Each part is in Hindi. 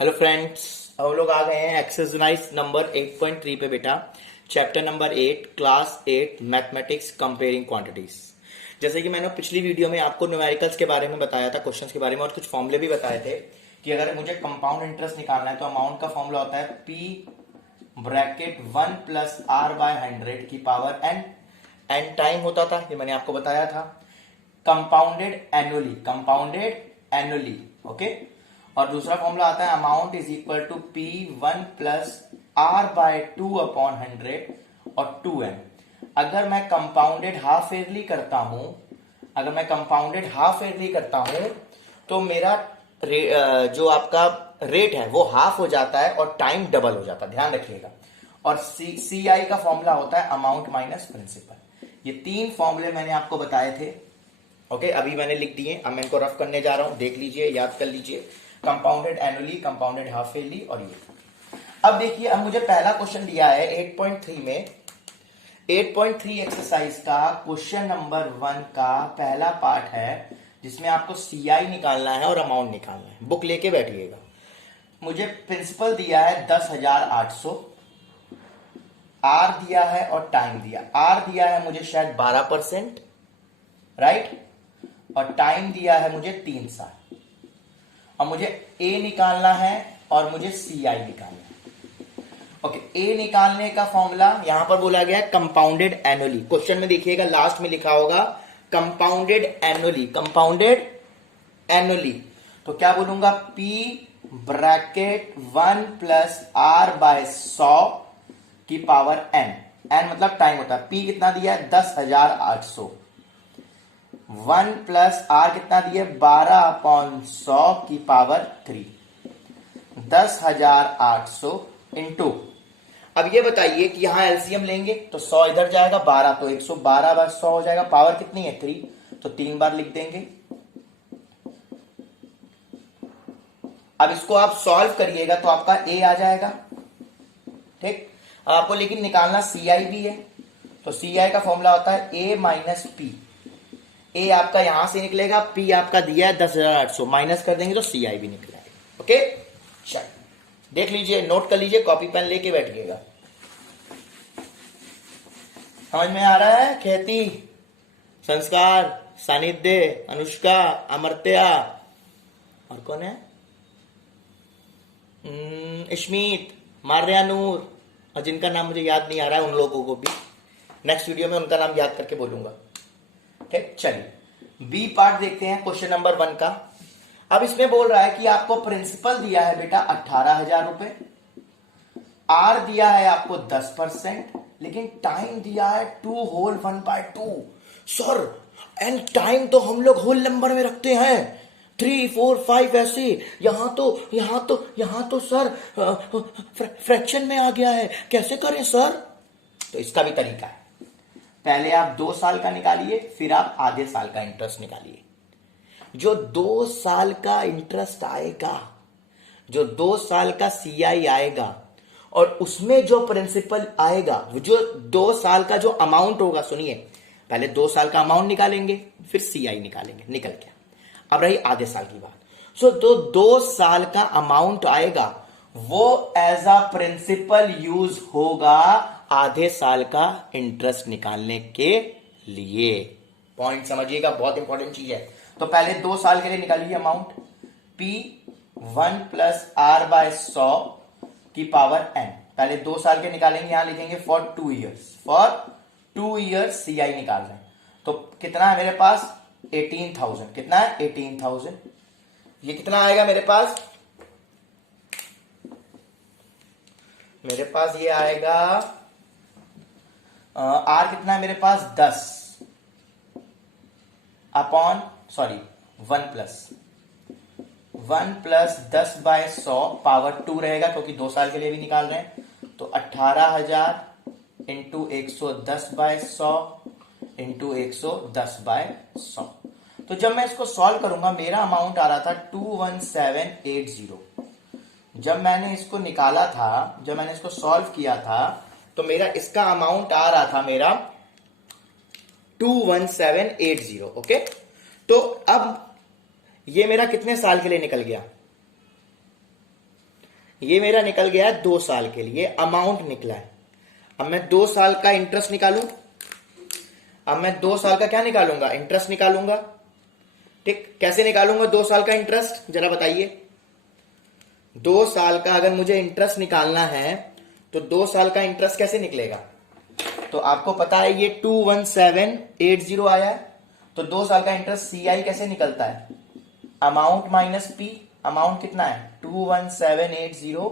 हेलो फ्रेंड्स, हम लोग आ गए हैं एक्सरसाइज नंबर 8.3 पे बेटा। Chapter number 8 class 8 mathematics comparing quantities. जैसे कि मैंने पिछली वीडियो में आपको न्यूमेरिकल्स के बारे में बताया था, क्वेश्चंस के बारे में, और कुछ फॉर्मूले भी बताए थे कि अगर मुझे कंपाउंड इंटरेस्ट निकालना है तो अमाउंट का फॉर्मूला होता है P bracket 1 plus R by 100 की पावर एन। एन टाइम होता था, ये मैंने आपको बताया था। Compounded annually, okay. और दूसरा फॉर्मूला आता है amount is equal to P 1 plus R by 2 upon 100 और 2n। अगर मैं कंपाउंडेड हाफ ईयरली करता हूं तो मेरा जो आपका रेट है वो हाफ हो जाता है और टाइम डबल हो जाता है, ध्यान रखिएगा। और सी आई का फॉर्मूला होता है अमाउंट माइनस प्रिंसिपल। ये तीन फॉर्मूले मैंने आपको बताए थे, ओके। अभी मैंने लिख दिए, अब मैं इनको रफ करने जा रहा हूं, देख लीजिए, याद कर लीजिए। Compounded annually, compounded half yearly और ये। अब देखिए, अब मुझे पहला क्वेश्चन दिया है 8.3 में। 8.3 एक्सरसाइज का क्वेश्चन नंबर 1 का पहला पार्ट है जिसमें आपको सीआई निकालना है और अमाउंट निकालना है। बुक लेके बैठिएगा। मुझे प्रिंसिपल दिया है 10,800, आर दिया है और टाइम दिया। आर दिया है मुझे शायद 12%, राइट, और टाइम दिया है मुझे 3 साल। और मुझे ए निकालना है और मुझे सी आई निकालना है, ओके। ए निकालने का फॉर्मूला यहां पर बोला गया है कंपाउंडेड एनुअली। क्वेश्चन में देखिएगा, लास्ट में लिखा होगा कंपाउंडेड एनुअली। तो क्या बोलूंगा, P bracket 1 plus R by 100 की पावर एन। एन मतलब टाइम होता है। पी कितना दिया है, 10,800। 1 प्लस आर कितना दिया, 12 अपॉन 100 की पावर 3। 10,800 इंटू, अब ये बताइए कि यहां एलसीएम लेंगे तो 100 इधर जाएगा, 12 तो 112 बाय 100 हो जाएगा। पावर कितनी है, 3, तो 3 बार लिख देंगे। अब इसको आप सॉल्व करिएगा तो आपका ए आ जाएगा, ठीक। अब आपको लेकिन निकालना सीआई भी है, तो सीआई का फॉर्मूला होता है ए माइनस पी। ए आपका यहां से निकलेगा, पी आपका दिया है 10,800, माइनस कर देंगे तो सीआई भी निकल आएगा, ओके। चल देख लीजिए, नोट कर लीजिए, कॉपी पेन लेके बैठिएगा। समझ में आ रहा है? खेती, संस्कार, सानिध्य, अनुष्का, अमर्त्या, और कौन है, इश्मीत, मार्यानूर, और जिनका नाम मुझे याद नहीं आ रहा है उन लोगों को भी नेक्स्ट वीडियो में उनका नाम याद करके बोलूंगा, ठीक। चलिए बी पार्ट देखते हैं क्वेश्चन नंबर 1 का। अब इसमें बोल रहा है कि आपको प्रिंसिपल दिया है बेटा 18,000 रुपए, आर दिया है आपको 10%, लेकिन टाइम दिया है 2 होल 1/2। सर एंड टाइम तो हम लोग होल नंबर में रखते हैं, 3, 4, 5 ऐसे। यहां तो सर फ्रैक्शन में आ गया है, कैसे करें सर? तो इसका भी तरीका है। पहले आप 2 साल का निकालिए, फिर आप आधे साल का इंटरेस्ट निकालिए। जो 2 साल का इंटरेस्ट आएगा, जो 2 साल का सीआई आएगा, और उसमें जो प्रिंसिपल आएगा, जो 2 साल का जो अमाउंट होगा, सुनिए, पहले 2 साल का अमाउंट निकालेंगे, फिर सीआई निकालेंगे, निकल गया। अब रही आधे साल की बात। सो 2 साल का अमाउंट आएगा, वो एज अ प्रिंसिपल यूज होगा आधे साल का इंटरेस्ट निकालने के लिए। पॉइंट समझिएगा, बहुत इंपॉर्टेंट चीज है। तो पहले 2 साल के लिए निकालिए amount, P 1 plus R by 100 की पावर एन। पहले 2 साल के निकालेंगे, यहां लिखेंगे फॉर 2 ईयर्स सीआई निकाल रहे हैं। तो कितना है मेरे पास, 18,000। कितना है, 18,000। ये कितना आएगा मेरे पास, ये आएगा आर कितना है मेरे पास, 10 अपॉन 1 प्लस 10 बाय 100 पावर 2 रहेगा, क्योंकि 2 साल के लिए भी निकाल रहे हैं। तो 18,000 इंटू 110 बाय 100 इंटू 110 बाय 100। तो जब मैं इसको सॉल्व करूंगा, मेरा अमाउंट आ रहा था 21780। जब मैंने इसको निकाला था, जब मैंने इसको सॉल्व किया था, तो मेरा इसका अमाउंट आ रहा था मेरा 21780, ओके। तो अब ये मेरा कितने साल के लिए निकल गया, ये मेरा निकल गया है 2 साल के लिए, अमाउंट निकला है। अब मैं 2 साल का इंटरेस्ट निकालूं। अब मैं 2 साल का क्या निकालूंगा? इंटरेस्ट निकालूंगा। ठीक, कैसे निकालूंगा 2 साल का इंटरेस्ट, जरा बताइए। 2 साल का अगर मुझे इंटरेस्ट निकालना है तो 2 साल का इंटरेस्ट कैसे निकलेगा? तो आपको पता है ये 21780 आया है, तो 2 साल का इंटरेस्ट सीआई कैसे निकलता है? Amount minus P. अमाउंट कितना है? 21780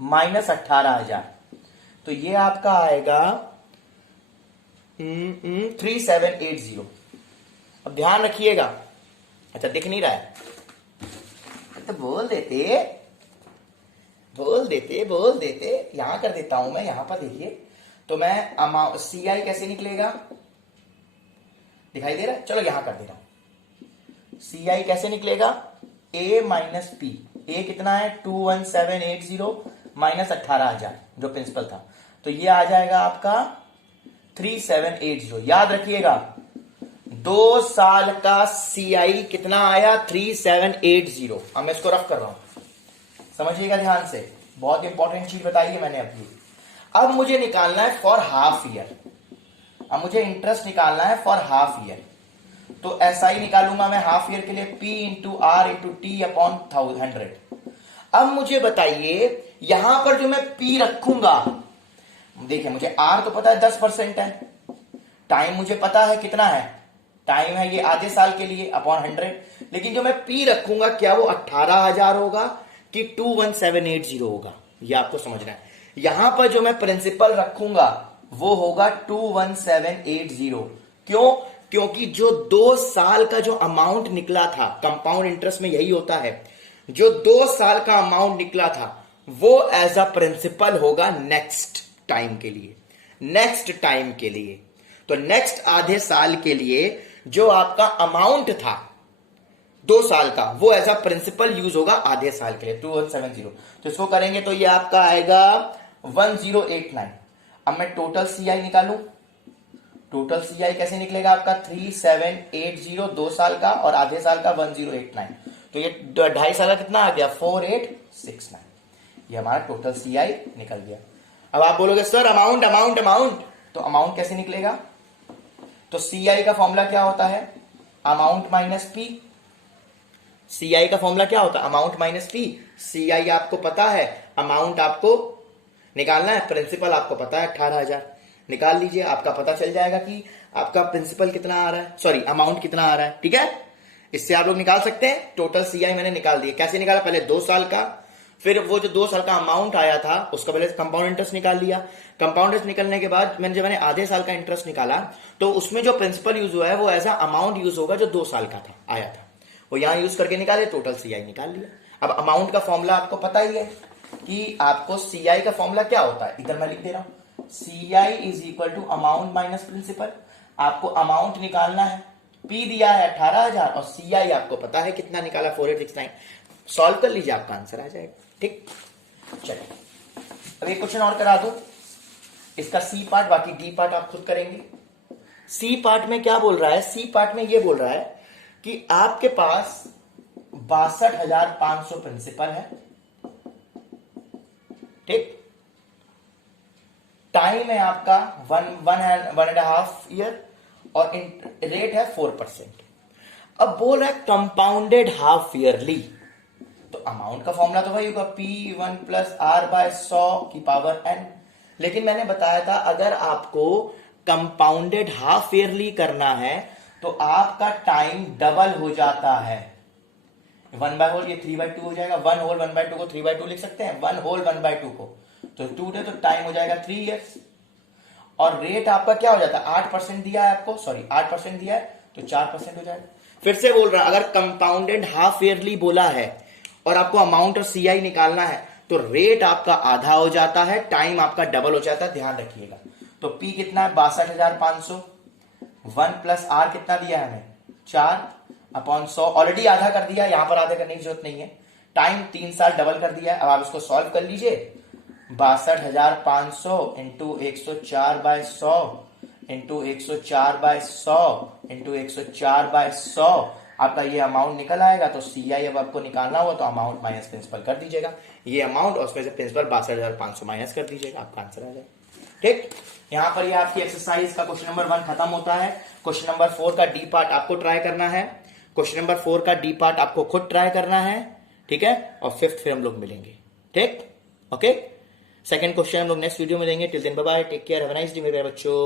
माइनस 18,000, तो ये आपका आएगा 3780। अब ध्यान रखिएगा, अच्छा दिख नहीं रहा है तो बोल देते यहां कर देता हूं मैं, यहां पर देखिए। तो मैं अमाउंट सीआई कैसे निकलेगा, दिखाई दे रहा है? चलो यहां कर दे रहा हूं। सीआई कैसे निकलेगा? ए माइनस पी। ए कितना है? 21780 माइनस 18,000 जो प्रिंसिपल था, तो ये आ जाएगा आपका 3780। याद रखिएगा 2 साल का सीआई कितना आया? 3780। अब मैं इसको रफ कर रहा हूं, समझिएगा ध्यान से, बहुत इंपॉर्टेंट चीज बताई है मैंने अभी। अब मुझे निकालना है फॉर हाफ ईयर। अब मुझे इंटरेस्ट निकालना है फॉर हाफ ईयर, तो ऐसा ही निकालूंगा मैं हाफ ईयर के लिए, P into R into T upon 100। अब मुझे बताइए यहां पर जो मैं P रखूंगा, देखिए मुझे R तो पता है 10% है, टाइम मुझे पता है कितना है, टाइम है ये आधे साल के लिए अपॉन 100, लेकिन जो मैं P रखूंगा क्या वो 18,000 होगा कि 21780 होगा? ये आपको समझना है। यहां पर जो मैं प्रिंसिपल रखूंगा वो होगा 21780। क्यों? क्योंकि जो 2 साल का जो अमाउंट निकला था, कंपाउंड इंटरेस्ट में यही होता है, जो 2 साल का अमाउंट निकला था वो एज अ प्रिंसिपल होगा नेक्स्ट टाइम के लिए। नेक्स्ट टाइम के लिए, तो नेक्स्ट आधे साल के लिए जो आपका अमाउंट था 2 साल का, वो एज अ प्रिंसिपल यूज होगा आधे साल के लिए 2170। तो इसको करेंगे तो ये आपका आएगा 1089। अब मैं टोटल सीआई निकालूं, टोटल सीआई कैसे निकलेगा आपका? 3780 2 साल का और आधे साल का 1089, तो ये 2.5 साल का कितना आ गया? 4869। ये हमारा टोटल सीआई निकल गया। अब आप बोलोगे सर अमाउंट अमाउंट अमाउंट, तो अमाउंट कैसे निकलेगा? तो सीआई का फॉर्मूला क्या होता है? Amount minus P. सीआई का फॉर्मूला क्या होता है? Amount minus P. सीआई आपको पता है, अमाउंट आपको निकालना है, प्रिंसिपल आपको पता है 18,000, निकाल लीजिए, आपका पता चल जाएगा कि आपका प्रिंसिपल कितना आ रहा है, सॉरी अमाउंट कितना आ रहा है। ठीक है, इससे आप लोग निकाल सकते हैं। टोटल सीआई मैंने निकाल दिया। कैसे निकाला? पहले 2 साल का, फिर वो जो 2 साल का अमाउंट आया था उसका पहले कंपाउंड इंटरेस्ट निकाल लिया। कंपाउंड इंटरेस्ट निकलने के बाद जब मैंने आधे साल का इंटरेस्ट निकाला तो उसमें जो प्रिंसिपल यूज हुआ है वो एज अमाउंट यूज होगा जो 2 साल का था आया था, वो यहां यूज करके निकाले, टोटल सीआई निकाल लिया। अब अमाउंट का फॉर्मूला आपको पता ही है कि आपको सीआई का फॉर्मूला क्या होता है, इधर मैं लिख दे रहा हूं, CI is equal to amount minus principal. आपको अमाउंट निकालना है, पी दिया है 18,000 और सीआई आपको पता है कितना निकाला 4869। सॉल्व कर लीजिए, आपका आंसर आ जाएगा। ठीक, चलिए अब एक क्वेश्चन और करा दूं, इसका सी पार्ट, बाकी डी पार्ट आप खुद करेंगे। सी पार्ट में क्या बोल रहा है? सी पार्ट में ये बोल रहा है कि आपके पास 62,500 प्रिंसिपल है, ठीक, टाइम है आपका 1.5 ईयर और रेट है 4%। अब बोल रहा है कंपाउंडेड हाफ ईयरली, तो अमाउंट का फॉर्मूला तो वही होगा P1 प्लस आर बाय 100 की पावर n। लेकिन मैंने बताया था अगर आपको कंपाउंडेड हाफ ईयरली करना है तो आपका टाइम डबल हो जाता है। 1 होल ये 3/2 हो जाएगा, 1 होल 1/2 को 3/2 लिख सकते हैं, 1 होल 1/2 को तो 2 दे तो टाइम हो जाएगा 3 इयर्स। और रेट आपका क्या हो जाता है? 8% दिया है आपको, सॉरी 8% दिया है तो 4% हो जाएगा। फिर से बोल रहा, अगर कंपाउंडेड हाफ ईयरली बोला है और आपको अमाउंट और सीआई निकालना है तो रेट आपका आधा हो जाता है, टाइम आपका डबल हो जाता है, ध्यान रखिएगा। तो P कितना है? 62,500, 1 प्लस आर कितना दिया है हमें? 4/100, ऑलरेडी आधा कर दिया, यहां पर आधा करने की जरूरत नहीं है। टाइम 3 साल डबल कर दिया है। अब आप इसको सॉल्व कर लीजिए, 62,500 इंटू 104/100 इंटू 104/100 इंटू 104/100 आपका ये अमाउंट निकल आएगा, तो CI अब आपको निकालना होगा तो अमाउंट माइनस प्रिंसिपल कर दीजिएगा, ये अमाउंट और उसमें से प्रिंसिपल 62,500 माइनस कर दीजिएगा, आपका आंसर आ जाएगा। ठीक, यहां पर ये आपकी एक्सरसाइज का क्वेश्चन नंबर 1 खत्म होता है। क्वेश्चन नंबर 4 का डी पार्ट आपको ट्राई करना है, क्वेश्चन नंबर 4 का डी पार्ट आपको खुद ट्राई करना है, ठीक है, और 5th फिर हम लोग मिलेंगे। ठीक, ओके, सेकंड क्वेश्चन हम लोग नेक्स्ट वीडियो में देंगे। Till then bye bye, take care, have a nice day मेरे बच्चों।